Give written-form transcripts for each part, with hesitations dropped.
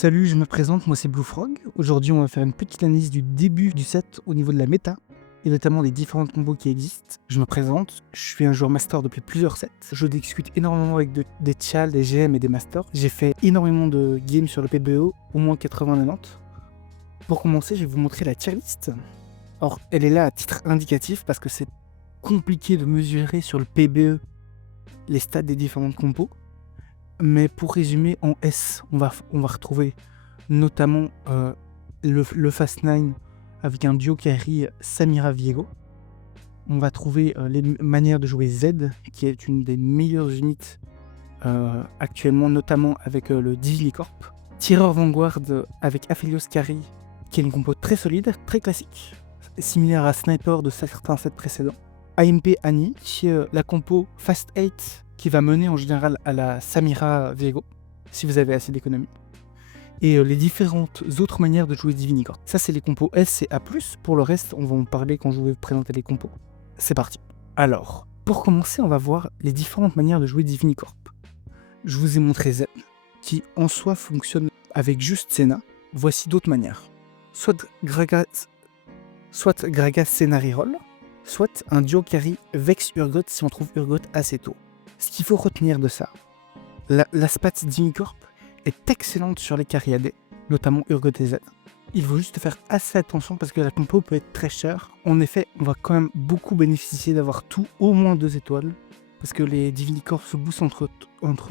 Salut, je me présente, moi c'est Bluefrog. Aujourd'hui, on va faire une petite analyse du début du set au niveau de la méta, et notamment les différentes combos qui existent. Je me présente, je suis un joueur master depuis plusieurs sets. Je discute énormément avec des tchals, des GM et des masters. J'ai fait énormément de games sur le PBO, au moins 80-90. Pour commencer, je vais vous montrer la tier list. Or, elle est là à titre indicatif parce que c'est compliqué de mesurer sur le PBE les stats des différentes compos. Mais pour résumer, en S, on va retrouver notamment le Fast 9 avec un duo carry Samira Viego. On va trouver les manières de jouer Z, qui est une des meilleures unités actuellement, notamment avec le Digilicorp. Tireur Vanguard avec Aphelios Carry, qui est une compo très solide, très classique, similaire à Sniper de certains sets précédents. AMP Annie, qui est la compo Fast 8, qui va mener en général à la Samira Viego, si vous avez assez d'économie. Et les différentes autres manières de jouer Divinicorp. Ça, c'est les compos S et A+. Pour le reste, on va en parler quand je vais vous présenter les compos. C'est parti. Alors, pour commencer, on va voir les différentes manières de jouer Divinicorp. Je vous ai montré Z, qui en soi fonctionne avec juste Senna. Voici d'autres manières. Soit Gragas Senna reroll, soit un duo carry Vex Urgot si on trouve Urgot assez tôt. Ce qu'il faut retenir de ça, la spat Divinicorp est excellente sur les carry AD, notamment Urgot et Z. Il faut juste faire assez attention parce que la compo peut être très chère. En effet, on va quand même beaucoup bénéficier d'avoir tout au moins 2 étoiles, parce que les Divinicorps se boostent entre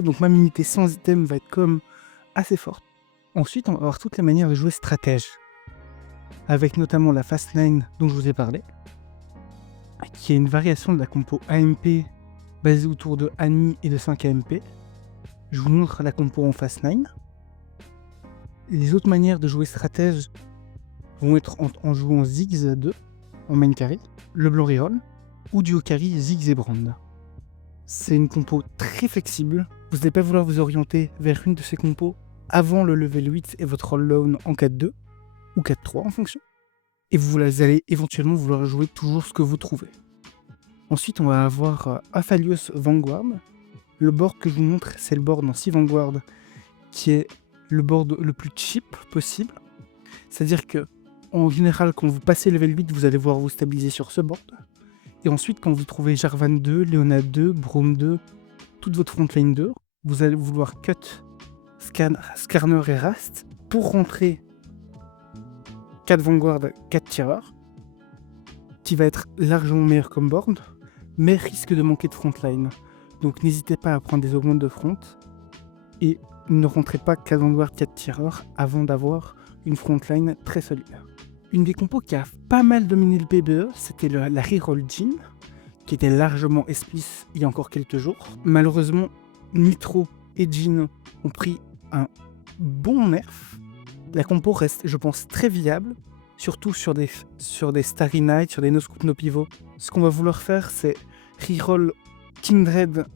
eux, donc même unité sans item va être quand même assez forte. Ensuite, on va avoir toutes les manières de jouer stratège, avec notamment la Fast 9 dont je vous ai parlé, qui est une variation de la compo AMP basée autour de Annie et de 5 AMP. Je vous montre la compo en Fast 9. Les autres manières de jouer stratège vont être en jouant Ziggs 2 en main carry, le blanc reroll, ou duo carry Ziggs et Brand. C'est une compo très flexible. Vous n'allez pas vouloir vous orienter vers une de ces compos avant le level 8 et votre roll down en 4-2 ou 4-3 en fonction. Et vous allez éventuellement vouloir jouer toujours ce que vous trouvez. Ensuite, on va avoir Aphelios Vanguard. Le board que je vous montre, c'est le board en 6 Vanguard, qui est le board le plus cheap possible. C'est-à-dire que, en général, quand vous passez level 8, vous allez voir vous stabiliser sur ce board. Et ensuite, quand vous trouvez Jarvan 2, Leona 2, Braum 2, toute votre frontline 2, vous allez vouloir cut Skarner et Rast pour rentrer 4 Vanguard, 4 tireurs, qui va être largement meilleur comme board, mais risque de manquer de frontline. Donc n'hésitez pas à prendre des augmentes de front et ne rentrez pas 4 Vanguard, 4 tireurs avant d'avoir une frontline très solide. Une des compos qui a pas mal dominé le PBE, c'était la reroll Jhin, qui était largement esplis il y a encore quelques jours. Malheureusement, Nitro et Jhin ont pris un bon nerf. La compo reste, je pense, très viable, surtout sur des Starry Night, sur des No Scoop No Pivot. Ce qu'on va vouloir faire, c'est reroll Kindred,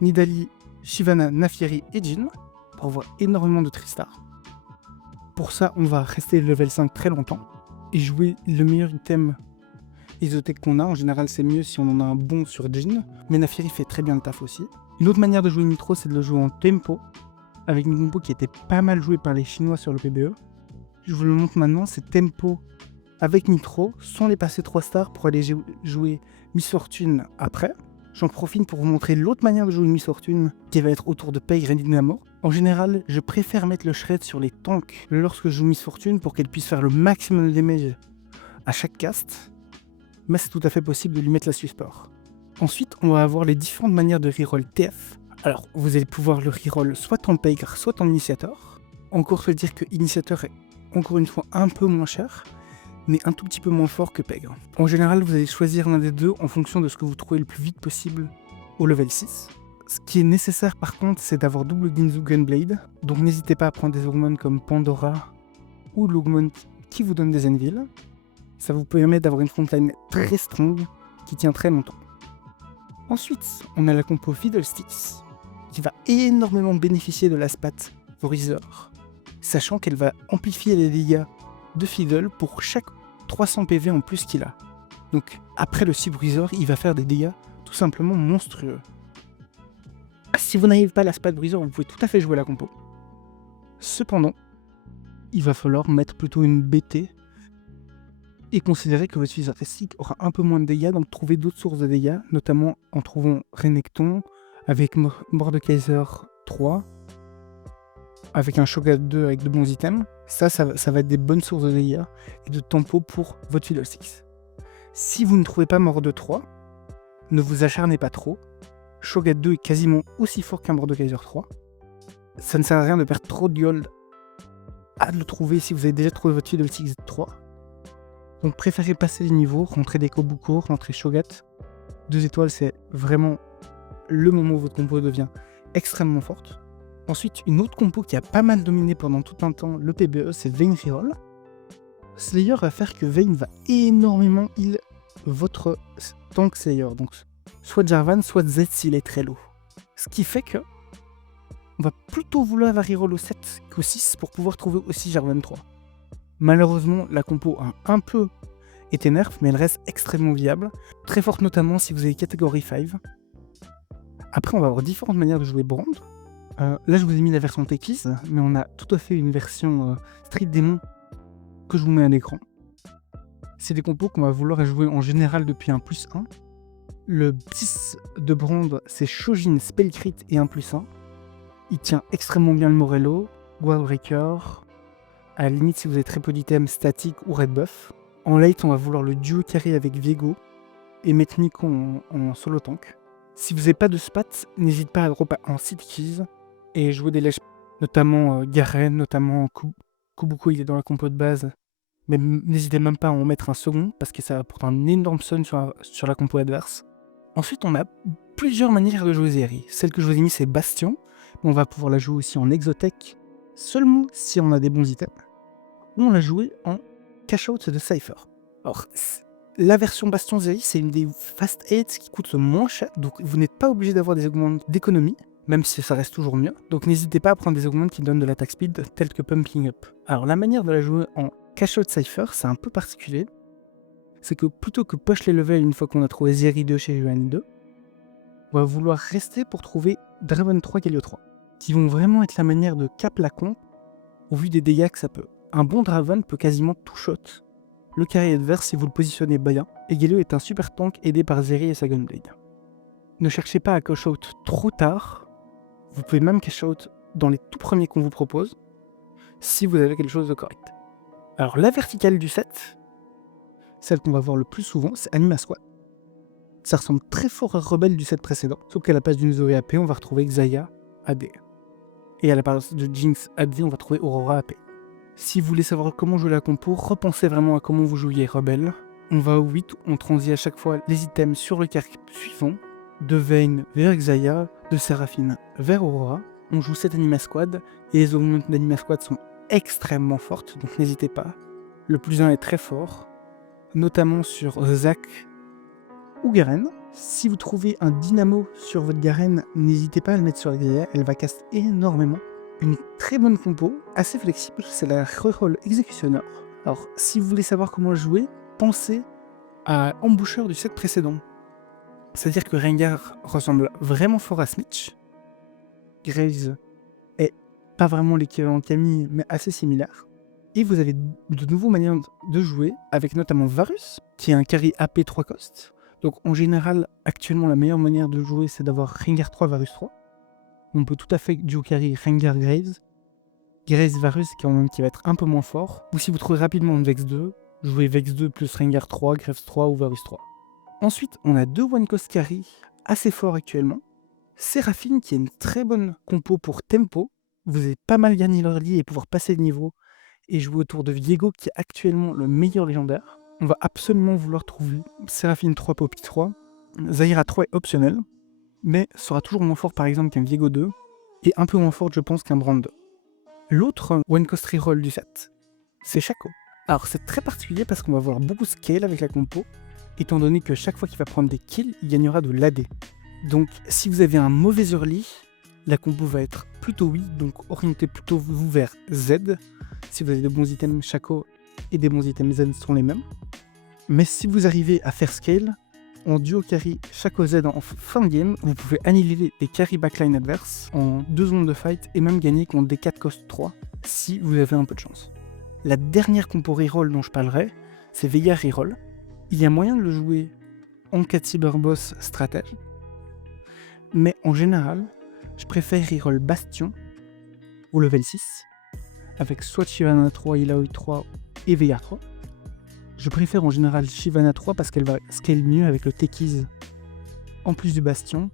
Nidalee, Shyvana, Naafiri et Jhin pour avoir énormément de Tristar. Pour ça, on va rester level 5 très longtemps et jouer le meilleur item Exotech qu'on a. En général, c'est mieux si on en a un bon sur Jhin, mais Naafiri fait très bien le taf aussi. Une autre manière de jouer Nitro, c'est de le jouer en tempo, avec une compo qui était pas mal jouée par les Chinois sur le PBE. Je vous le montre maintenant, c'est tempo avec Nitro, sans les passer 3 stars pour aller jouer Miss Fortune après. J'en profite pour vous montrer l'autre manière de jouer Miss Fortune, qui va être autour de Pegre et Dynamo. En général, je préfère mettre le shred sur les tanks lorsque je joue Miss Fortune pour qu'elle puisse faire le maximum de damage à chaque cast, mais c'est tout à fait possible de lui mettre la support. Ensuite, on va avoir les différentes manières de reroll TF. Alors, vous allez pouvoir le reroll soit en Pegre, soit en Initiator. Encore faut dire que Initiator est encore une fois un peu moins cher, mais un tout petit peu moins fort que Pegre. En général, vous allez choisir l'un des deux en fonction de ce que vous trouvez le plus vite possible au level 6. Ce qui est nécessaire par contre, c'est d'avoir double Ginzu Gunblade, donc n'hésitez pas à prendre des augments comme Pandora ou l'augment qui vous donne des Anvil. Ça vous permet d'avoir une frontline très strong qui tient très longtemps. Ensuite, on a la compo Fiddlesticks, qui va énormément bénéficier de la spat Vrizzor, sachant qu'elle va amplifier les dégâts de Fiddle pour chaque 300 PV en plus qu'il a. Donc après le Vrizzor, il va faire des dégâts tout simplement monstrueux. Si vous n'avez pas la spat Vrizzor, vous pouvez tout à fait jouer la compo. Cependant, il va falloir mettre plutôt une BT et considérer que votre fils classique aura un peu moins de dégâts, donc trouver d'autres sources de dégâts, notamment en trouvant Renekton avec Mordekaiser 3, avec un Shogat 2 avec de bons items. Ça va être des bonnes sources de dégâts et de tempo pour votre Fiddle 6. Si vous ne trouvez pas Morde 3, ne vous acharnez pas trop. Shogat 2 est quasiment aussi fort qu'un Mordekaiser 3. Ça ne sert à rien de perdre trop de gold à le trouver si vous avez déjà trouvé votre Fiddle 6 3. Donc préférez passer les niveaux, rentrer des Kobuko, rentrer Shogat. 2 étoiles, c'est vraiment le moment où votre compo devient extrêmement forte. Ensuite, une autre compo qui a pas mal dominé pendant tout un temps le PBE, c'est Vayne Reroll. Slayer va faire que Vayne va énormément heal votre tank Slayer. Donc soit Jarvan, soit Z s'il est très low. Ce qui fait que on va plutôt vouloir reroll au 7 qu'au 6 pour pouvoir trouver aussi Jarvan 3. Malheureusement, la compo a un peu été nerf, mais elle reste extrêmement viable. Très forte notamment si vous avez catégorie 5. Après, on va avoir différentes manières de jouer Brand. Là, je vous ai mis la version Techies, mais on a tout à fait une version Street Demon que je vous mets à l'écran. C'est des compos qu'on va vouloir jouer en général depuis un +1. Le 10 de Brand, c'est Shojin, Spell Crit et un +1. Il tient extrêmement bien le Morello, Wallbreaker. À la limite, si vous avez très peu d'items, statique ou red buff. En late, on va vouloir le duo carry avec Viego et mettre Nico en solo tank. Si vous n'avez pas de spat, n'hésitez pas à drop en seed keys et jouer des lèches, notamment Garen, notamment Kubuko, il est dans la compo de base. Mais n'hésitez même pas à en mettre un second parce que ça va apporter un énorme stun sur la compo adverse. Ensuite, on a plusieurs manières de jouer Zeri. Celle que je vous ai mis, c'est Bastion. On va pouvoir la jouer aussi en Exotech, seulement si on a des bons items. Ou on l'a joué en Cash-Out de Cypher. Alors, la version Bastion Zeri, c'est une des fast aids qui coûte le moins cher, donc vous n'êtes pas obligé d'avoir des augments d'économie, même si ça reste toujours mieux. Donc n'hésitez pas à prendre des augments qui donnent de l'attaque speed, tels que Pumping Up. Alors la manière de la jouer en Cash-Out Cypher, c'est un peu particulier. C'est que plutôt que push les levels une fois qu'on a trouvé Zeri 2 chez Yuan 2, on va vouloir rester pour trouver Draven 3, Galio 3, qui vont vraiment être la manière de cap la comp au vu des dégâts que ça peut. Un bon Draven peut quasiment tout shot le carry adverse si vous le positionnez bien, et Galio est un super tank aidé par Zeri et sa Gunblade. Ne cherchez pas à cash out trop tard, vous pouvez même cash out dans les tout premiers qu'on vous propose, si vous avez quelque chose de correct. Alors la verticale du set, celle qu'on va voir le plus souvent, c'est Anima Squad. Ça ressemble très fort à Rebelle du set précédent, sauf qu'à la place d'une Zoé AP, on va retrouver Xayah AD. Et à la place de Jinx AD, on va trouver Aurora AP. Si vous voulez savoir comment jouer la compo, repensez vraiment à comment vous jouiez Rebelle. On va au 8, on transit à chaque fois les items sur le carry suivant, de Vayne vers Xayah, de Seraphine vers Aurora. On joue cette Anima Squad, et les augments d'Anima Squad sont extrêmement fortes, donc n'hésitez pas. Le +1 est très fort, notamment sur Zac ou Garen. Si vous trouvez un dynamo sur votre Garen, n'hésitez pas à le mettre sur Xayah, elle va cast énormément. Une très bonne compo, assez flexible, c'est la Reroll Executioner. Alors, si vous voulez savoir comment jouer, pensez à Emboucheur du set précédent. C'est-à-dire que Rengar ressemble vraiment fort à Snitch. Graves est pas vraiment l'équivalent de Camille, mais assez similaire. Et vous avez de nouveaux manières de jouer, avec notamment Varus, qui est un carry AP 3 cost. Donc en général, actuellement, la meilleure manière de jouer, c'est d'avoir Rengar 3, Varus 3. On peut tout à fait duo carry Rengar Graves. Graves Varus quand même qui va être un peu moins fort. Ou si vous trouvez rapidement une Vex 2, jouez Vex 2 plus Rengar 3, Graves 3 ou Varus 3. Ensuite, on a deux one cost carry assez forts actuellement. Seraphine qui est une très bonne compo pour tempo. Vous avez pas mal gagné l'early et pouvoir passer le niveau et jouer autour de Viego qui est actuellement le meilleur légendaire. On va absolument vouloir trouver Seraphine 3, Poppy 3. Zaira 3 est optionnel, mais sera toujours moins fort par exemple qu'un Viego 2, et un peu moins fort je pense qu'un Brand 2. L'autre one cost reroll du set, c'est Shaco. Alors c'est très particulier parce qu'on va avoir beaucoup scale avec la compo, étant donné que chaque fois qu'il va prendre des kills, il gagnera de l'AD. Donc si vous avez un mauvais early, la compo va être plutôt weak, donc orientez plutôt vous vers Z. Si vous avez de bons items, Shaco et des bons items Z sont les mêmes. Mais si vous arrivez à faire scale, en duo carry Shaco Z en fin de game, vous pouvez annihiler les carry backline adverses en 2 zones de fight et même gagner contre des 4 cost 3 si vous avez un peu de chance. La dernière compo reroll dont je parlerai, c'est Veillar reroll. Il y a moyen de le jouer en 4 cyberboss stratège, mais en général, je préfère reroll Bastion au level 6, avec soit Shyvana 3, Illaoi 3 et Veillar 3. Je préfère en général Shyvana 3 parce qu'elle va scale mieux avec le Techies en plus du Bastion.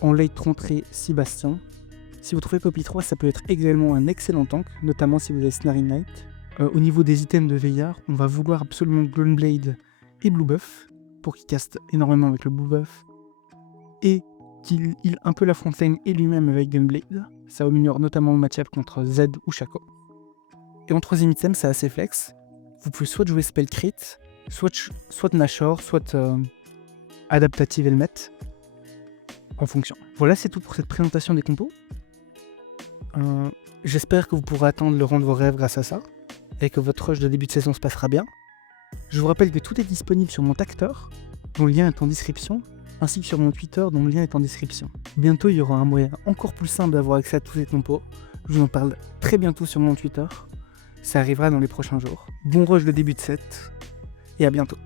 En late rentrée 6 Bastion. Si vous trouvez Poppy 3, ça peut être également un excellent tank, notamment si vous avez Snaring Knight. Au niveau des items de Veillar, on va vouloir absolument Gunblade et Blue Buff, pour qu'il caste énormément avec le Blue Buff, et qu'il heal un peu la frontline et lui-même avec Gunblade. Ça améliore notamment le match-up contre Z ou Shaco. Et en troisième item, c'est assez flex. Vous pouvez soit jouer Spell Crit, soit Nashor, soit Adaptative Helmet, en fonction. Voilà, c'est tout pour cette présentation des compos. J'espère que vous pourrez atteindre le rang de vos rêves grâce à ça, et que votre rush de début de saison se passera bien. Je vous rappelle que tout est disponible sur mon Tacteur, dont le lien est en description, ainsi que sur mon Twitter, dont le lien est en description. Bientôt, il y aura un moyen encore plus simple d'avoir accès à tous ces compos. Je vous en parle très bientôt sur mon Twitter. Ça arrivera dans les prochains jours. Bon rush de début de set, et à bientôt.